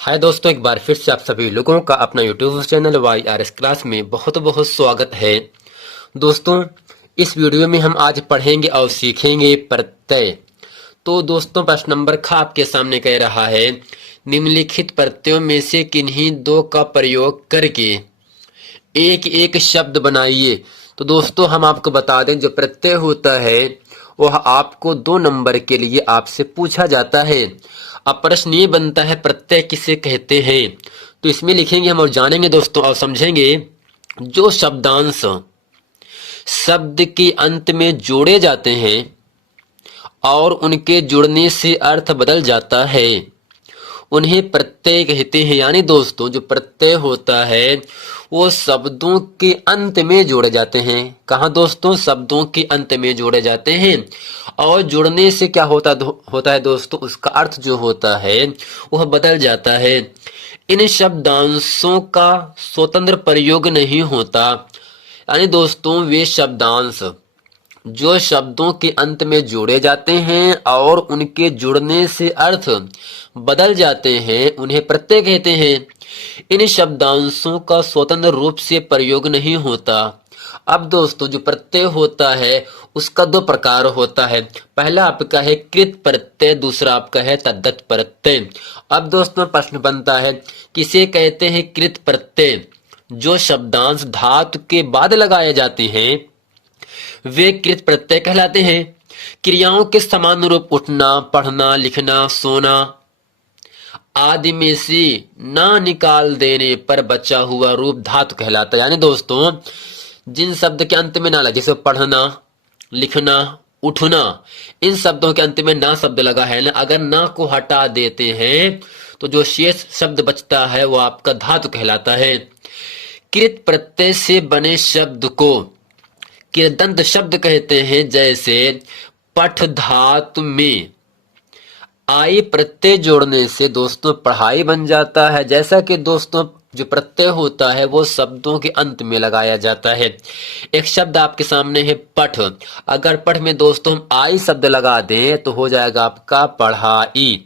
हाय दोस्तों, एक बार फिर से आप सभी लोगों का अपना यूट्यूब चैनल YRS क्लास में बहुत बहुत स्वागत है। दोस्तों, इस वीडियो में हम आज पढ़ेंगे और सीखेंगे प्रत्यय। तो दोस्तों, प्रश्न नंबर ख आपके सामने कह रहा है, निम्नलिखित प्रत्ययों में से किन्हीं दो का प्रयोग करके एक एक शब्द बनाइए। तो दोस्तों, हम आपको बता दें, जो प्रत्यय होता है वह आपको 2 नंबर के लिए आपसे पूछा जाता है। अब प्रश्न ये बनता है, प्रत्यय किसे कहते हैं? तो इसमें लिखेंगे हम और जानेंगे दोस्तों और समझेंगे। जो शब्दांश शब्द के अंत में जोड़े जाते हैं और उनके जुड़ने से अर्थ बदल जाता है, उन्हें प्रत्यय कहते हैं। यानी दोस्तों, जो प्रत्यय होता है वो शब्दों के अंत में जोड़े जाते हैं। कहाँ दोस्तों? शब्दों के अंत में जोड़े जाते हैं और जुड़ने से क्या होता है दोस्तों, उसका अर्थ जो होता है वह बदल जाता है। इन शब्दांशों का स्वतंत्र प्रयोग नहीं होता। यानी दोस्तों, वे शब्दांश जो शब्दों के अंत में जोड़े जाते हैं और उनके जुड़ने से अर्थ बदल जाते हैं, उन्हें प्रत्यय कहते हैं। इन शब्दांशों का स्वतंत्र रूप से प्रयोग नहीं होता। अब दोस्तों, जो प्रत्यय होता है उसका 2 प्रकार होता है। पहला आपका है कृत प्रत्यय, दूसरा आपका है तद्धित प्रत्यय। अब दोस्तों, प्रश्न बनता है, किसे कहते हैं कृत प्रत्यय? जो शब्दांश धातु के बाद लगाए जाते हैं वे कृत प्रत्यय कहलाते हैं। क्रियाओं के समान रूप उठना, पढ़ना, लिखना, सोना आदि में से ना निकाल देने पर बचा हुआ रूप धातु कहलाता है। यानी दोस्तों, जिन शब्द के अंत में ना लगे, जैसे पढ़ना, लिखना, उठना, इन शब्दों के अंत में ना शब्द लगा है ना, अगर ना को हटा देते हैं तो जो शेष शब्द बचता है वो आपका धातु कहलाता है। कृत प्रत्यय से बने शब्द को कृदंत शब्द कहते हैं। जैसे पठ धातु में आई प्रत्यय जोड़ने से दोस्तों पढ़ाई बन जाता है। जैसा कि दोस्तों, जो प्रत्यय होता है वो शब्दों के अंत में लगाया जाता है। एक शब्द आपके सामने है पठ। अगर पठ में दोस्तों हम आई शब्द लगा दें तो हो जाएगा आपका पढ़ाई।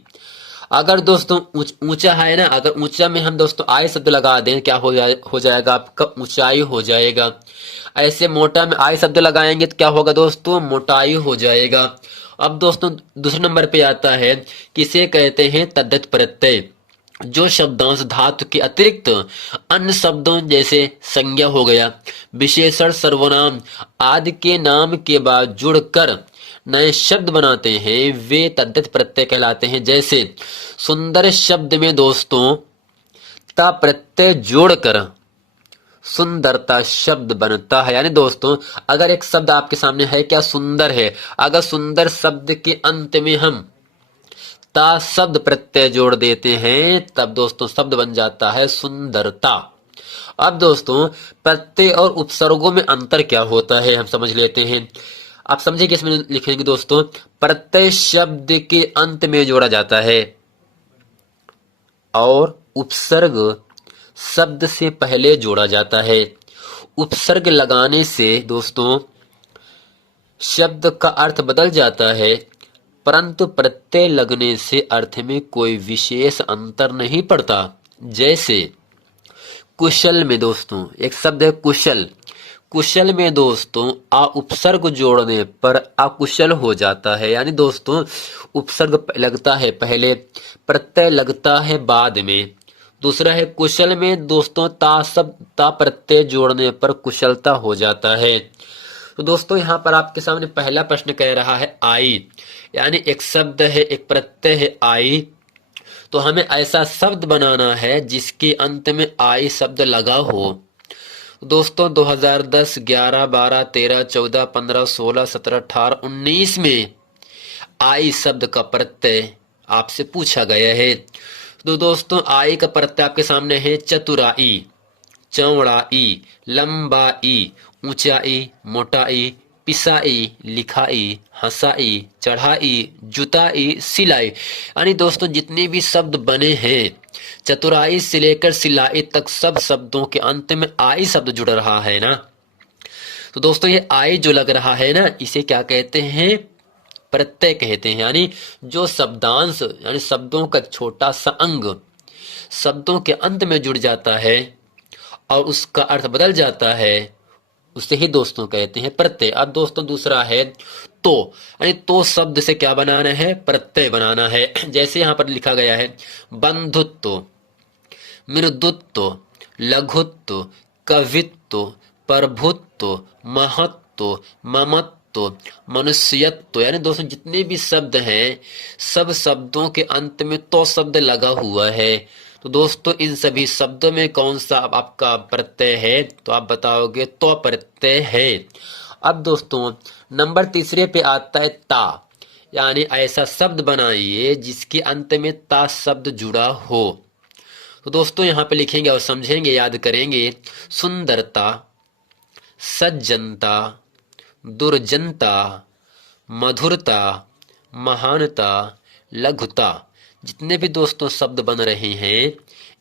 अगर दोस्तों ऊंचा है ना, अगर ऊंचा में हम दोस्तों आई शब्द लगा दें, क्या हो जाएगा आपका ऊंचाई हो जाएगा। ऐसे मोटा में आई शब्द लगाएंगे तो क्या होगा दोस्तों, मोटाई हो जाएगा। अब दोस्तों, दूसरे नंबर पे आता है, किसे कहते हैं तद्धित प्रत्यय? जो शब्दांश धातु के अतिरिक्त अन्य शब्दों जैसे संज्ञा हो गया, विशेषण, सर्वनाम आदि के नाम के बाद जुड़कर नए शब्द बनाते हैं, वे तद्धित प्रत्यय कहलाते हैं। जैसे सुंदर शब्द में दोस्तों ता प्रत्यय जोड़कर सुंदरता शब्द बनता है। यानी दोस्तों, अगर एक शब्द आपके सामने है, क्या सुंदर है, अगर सुंदर शब्द के अंत में हम ता शब्द प्रत्यय जोड़ देते हैं तब दोस्तों शब्द बन जाता है सुंदरता। अब दोस्तों, प्रत्यय और उपसर्गों में अंतर क्या होता है हम समझ लेते हैं। आप समझे कि इसमें लिखेंगे दोस्तों, प्रत्यय शब्द के अंत में जोड़ा जाता है और उपसर्ग शब्द से पहले जोड़ा जाता है। उपसर्ग लगाने से दोस्तों शब्द का अर्थ बदल जाता है, परंतु प्रत्यय लगने से अर्थ में कोई विशेष अंतर नहीं पड़ता। जैसे कुशल में दोस्तों एक शब्द है कुशल। कुशल में दोस्तों आ उपसर्ग जोड़ने पर अकुशल हो जाता है। यानी दोस्तों, उपसर्ग लगता है पहले, प्रत्यय लगता है बाद में। दूसरा है कुशल में दोस्तों ता प्रत्यय जोड़ने पर कुशलता हो जाता है। तो दोस्तों, यहाँ पर आपके सामने पहला प्रश्न कह रहा है आई। यानी एक शब्द है, एक प्रत्यय है आई, तो हमें ऐसा शब्द बनाना है जिसके अंत में आई शब्द लगा हो। दोस्तों, 2010, 11, 12, 13, 14, 15, 16, 17, 18, 19 में आई शब्द का प्रत्यय आपसे पूछा गया है। तो दोस्तों, आई का प्रत्यय आपके सामने है चतुराई, चौड़ाई, लंबाई, ऊंचाई, मोटाई, पिसाई, लिखाई, हंसाई, चढ़ाई, जुताई, सिलाई। यानी दोस्तों, जितने भी शब्द बने हैं चतुराई से लेकर सिलाई तक, सब शब्दों के अंत में आई शब्द जुड़ रहा है ना। तो दोस्तों, ये आई जो लग रहा है ना, इसे क्या कहते हैं? प्रत्यय कहते हैं। यानी जो शब्दांश, यानी शब्दों का छोटा सा अंग शब्दों के अंत में जुड़ जाता है और उसका अर्थ बदल जाता है, उसे ही दोस्तों कहते हैं प्रत्यय। अब दोस्तों दूसरा है तो, यानी तो शब्द से क्या बनाना है, प्रत्यय बनाना है। जैसे यहां पर लिखा गया है बंधुत्व, मृदुत्व, लघुत्व, कवित्व, प्रभुत्व, महत्व, ममत्व, मनुष्यत्व, यानी दोस्तों जितने भी शब्द हैं सब शब्दों के अंत में तो शब्द लगा हुआ है। तो दोस्तों इन सभी शब्दों में कौन सा आपका प्रत्यय है, तो आप बताओगे तो प्रत्यय है। अब दोस्तों नंबर तीसरे पे आता है ता, यानी ऐसा शब्द बनाइए जिसके अंत में ता शब्द जुड़ा हो। तो दोस्तों यहाँ पे लिखेंगे और समझेंगे, याद करेंगे। सुंदरता, सज्जनता, दुर्जनता, मधुरता, महानता, लघुता, जितने भी दोस्तों शब्द बन रहे हैं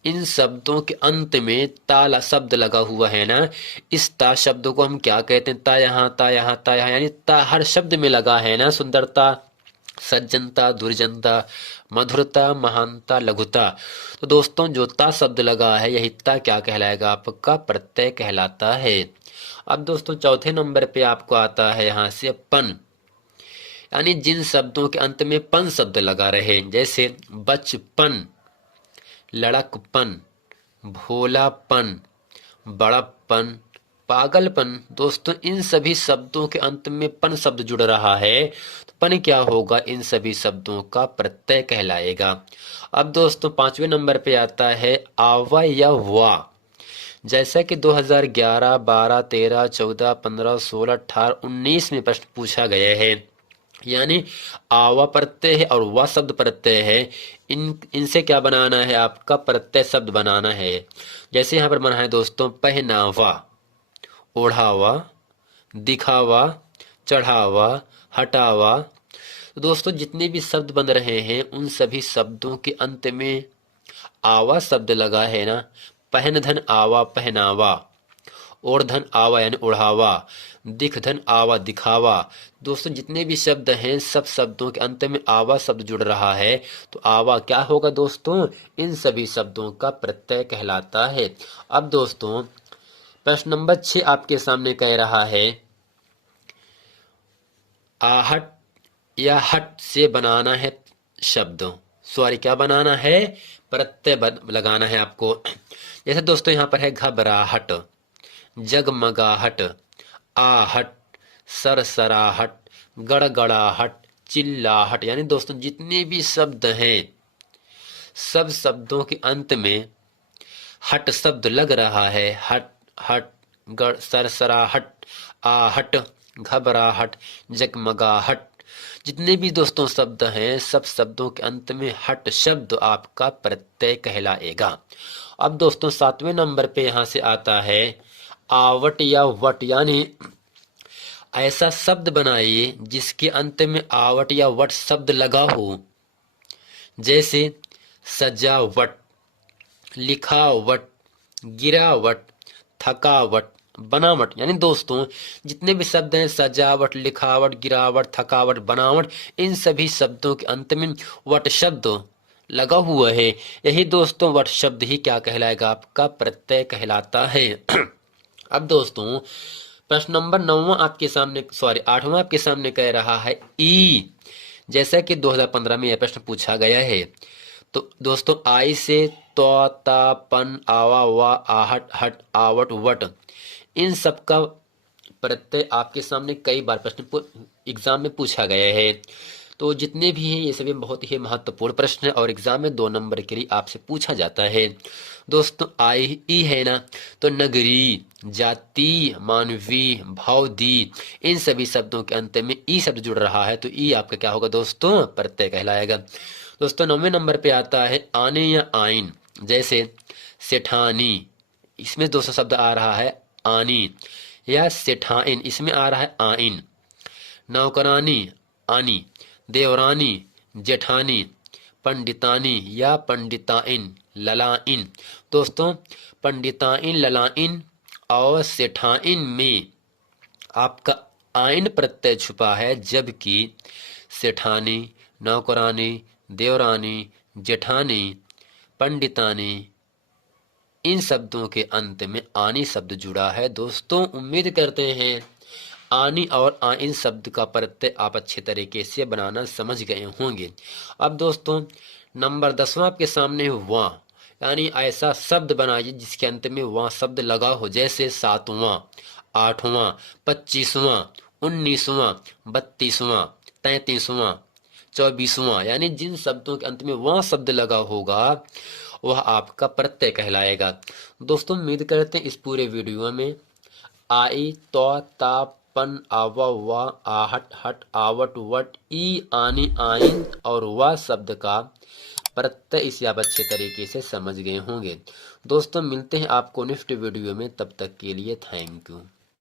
इन शब्दों के अंत में ताला शब्द लगा हुआ है ना, इस ता शब्द को हम क्या कहते हैं, ता यहाँ ता यहाँ ता यहाँ, यानी ता हर शब्द में लगा है ना। सुंदरता, सज्जनता, दुर्जनता, मधुरता, महानता, लघुता। तो दोस्तों जो ता शब्द लगा है यही ता क्या कहलाएगा, आपका प्रत्यय कहलाता है। अब दोस्तों चौथे नंबर पे आपको आता है यहां से पन, यानी जिन शब्दों के अंत में पन शब्द लगा रहे, जैसे बचपन, लड़कपन, भोलापन, बड़प्पन, पागलपन। दोस्तों इन सभी शब्दों के अंत में पन शब्द जुड़ रहा है, तो पन क्या होगा, इन सभी शब्दों का प्रत्यय कहलाएगा। अब दोस्तों पांचवें नंबर पे आता है आवा या वा। जैसा कि 2011, 12, 13, 14, 15, 16, 18, 19 में प्रश्न पूछा गया है, यानी आवा प्रत्यय है और वा शब्द प्रत्यय है, इनसे क्या बनाना है, आपका प्रत्यय शब्द बनाना है। जैसे यहाँ पर बना है दोस्तों पहनावा, ओढ़ावा, दिखावा, चढ़ावा, हटावा। तो दोस्तों जितने भी शब्द बन रहे हैं उन सभी शब्दों के अंत में आवा शब्द लगा है ना। पहन धन आवा पहनावा, ओढ़ धन आवा यानी ओढ़ावा, दिख धन आवा दिखावा। दोस्तों जितने भी शब्द हैं सब शब्दों के अंत में आवा शब्द जुड़ रहा है, तो आवा क्या होगा दोस्तों, इन सभी शब्दों का प्रत्यय कहलाता है। अब दोस्तों प्रश्न नंबर 6 आपके सामने कह रहा है आहट या हट से बनाना है शब्द, सॉरी क्या बनाना है, प्रत्यय लगाना है आपको। जैसे दोस्तों यहाँ पर है घबराहट, जगमगाहट, आहट, सरसराहट, गड़गड़ाहट, चिल्लाहट, यानी दोस्तों जितने भी शब्द हैं सब शब्दों के अंत में हट शब्द लग रहा है। हट, हट, गड़, सरसराहट, आहट, घबराहट, जगमगाहट, जितने भी दोस्तों शब्द हैं सब शब्दों के अंत में हट शब्द आपका प्रत्यय कहलाएगा। अब दोस्तों 7वें नंबर पे यहां से आता है आवट या वट, यानी ऐसा शब्द बनाइए जिसके अंत में आवट या वट शब्द लगा हो। जैसे सजावट, लिखावट, गिरावट, थकावट, बनावट, यानी दोस्तों जितने भी शब्द हैं सजावट, लिखावट, गिरावट, थकावट, बनावट, इन सभी शब्दों के अंत में वट शब्द लगा हुआ है, यही दोस्तों वट शब्द ही क्या कहलाएगा, आपका प्रत्यय कहलाता है। अब दोस्तों प्रश्न नंबर 9वां आपके सामने, सॉरी 8वां आपके सामने कह रहा है ई। जैसा कि 2015 में यह प्रश्न पूछा गया है, तो दोस्तों आई से तो, ता, पन, आवा, वा, आहट, हट, आवट, वट, इन सब का प्रत्यय आपके सामने कई बार प्रश्न एग्जाम में पूछा गया है। तो जितने भी हैं ये सभी बहुत ही महत्वपूर्ण प्रश्न है और एग्जाम में 2 नंबर के लिए आपसे पूछा जाता है। दोस्तों आई ई है ना, तो नगरी, जाति, मानवी, भावदी, इन सभी शब्दों के अंत में ई शब्द जुड़ रहा है, तो ई आपका क्या होगा दोस्तों, प्रत्यय कहलाएगा। दोस्तों 9वें नंबर पे आता है आने या आइन। जैसे सेठानी, इसमें दोस्तों शब्द आ रहा है आनी, या सेठाइन, इसमें आ रहा है आइन। नौकरानी, आनी, देवरानी, जेठानी, पंडितानी या पंडिताइन, ललाइन। दोस्तों पंडिताइन, ललाइन और सेठाइन में आपका आइन प्रत्यय छुपा है, जबकि सेठानी, नौकरानी, देवरानी, जेठानी, पंडितानी, इन शब्दों के अंत में आनी शब्द जुड़ा है। दोस्तों उम्मीद करते हैं आनी और इन शब्द का प्रत्यय आप अच्छे तरीके से बनाना समझ गए होंगे। अब दोस्तों नंबर 10वां आपके सामने वां, यानी ऐसा शब्द बनाइए जिसके अंत में वां शब्द लगा हो, जैसे 7वां, 8वां, 25वां, 19वां, 32वां, 33वां, 24वां, यानी जिन शब्दों के अंत में वां शब्द लगा होगा वह आपका प्रत्यय कहलाएगा। दोस्तों उम्मीद करते हैं इस पूरे वीडियो में आई, तो, ता, पन, आवा, वा, आहट, हट, आवट, वट, ई, आनी, आइन और वा शब्द का प्रत्यय इसे आप अच्छे तरीके से समझ गए होंगे। दोस्तों मिलते हैं आपको नेक्स्ट वीडियो में, तब तक के लिए थैंक यू।